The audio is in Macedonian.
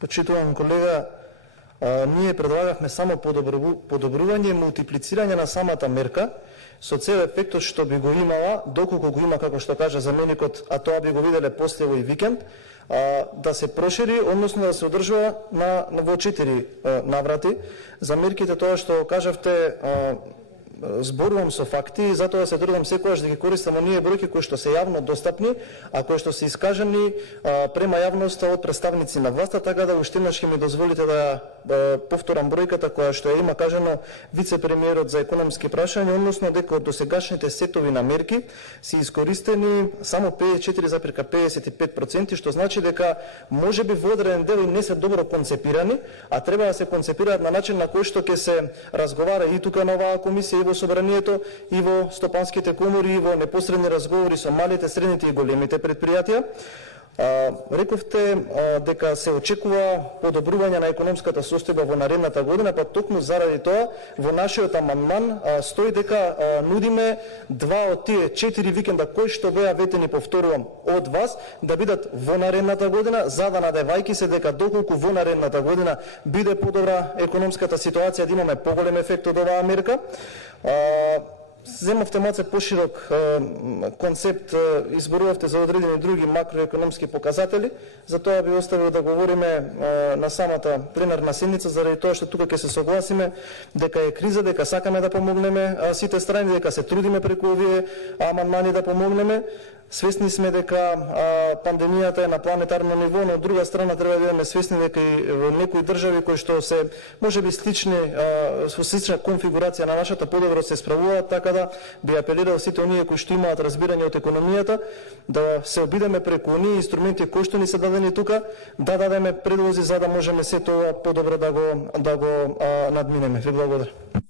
Почитувам колега, ние предлагавме само подобрување и мултиплицирање на самата мерка со цел ефектот што би го имала, доколку го има, како што кажа заменикот, а тоа би го виделе после овој викенд, да се прошири, односно да се одржува во 4 наврати. За мерките тоа што кажавте, зборувам со факти и затоа се трудам секогаш да ги користам оние бројки кои што се јавно достапни, а кои што се искажани према јавноста од представници на власта, така да уште еднаш ќе ми дозволите да повторам бројката која што ја има кажано вице-премиерот за економски прашања, односно дека од досегашните сетови на мерки се искористени само 54,55%, што значи дека можеби во одреден дел не се добро концепирани, а треба да се концепираат на начин на кој што ќе се разговара и тука на оваа комисија, и во собранието, и во стопанските комори, и во непосредни разговори со малите, средните и големите предпријатија. Рековте дека се очекува подобрување на економската состојба во наредната година, па токму заради тоа во нашиот амандман стои дека нудиме 2 од тие 4 викенда кои што беа ветени, повторувам, од вас, да бидат во наредната година, за да надевајќи се дека доколку во наредната година биде подобра економската ситуација, да имаме поголем ефект од оваа мерка. Земавте малце поширок концепт, изборувавте за одредени други макроекономски показатели, затоа би оставил да говориме на самата пленарна седница, заради тоа што тука ќе се согласиме дека е криза, дека сакаме да помогнеме сите страни, дека се трудиме преку овие амандмани да помогнеме. Свесни сме дека пандемијата е на планетарно ниво, но од друга страна треба да бидеме свесни дека и во некои држави кои што се можеби слични, со слична конфигурација на нашата, подобро се справуваат, така да би апелирал сите оние кои што имаат разбирање од економијата да се обидеме преку оние инструменти кои што ни се дадени тука, да дадеме предлози за да можеме се тоа подобро да го надминеме. Ви благодарам.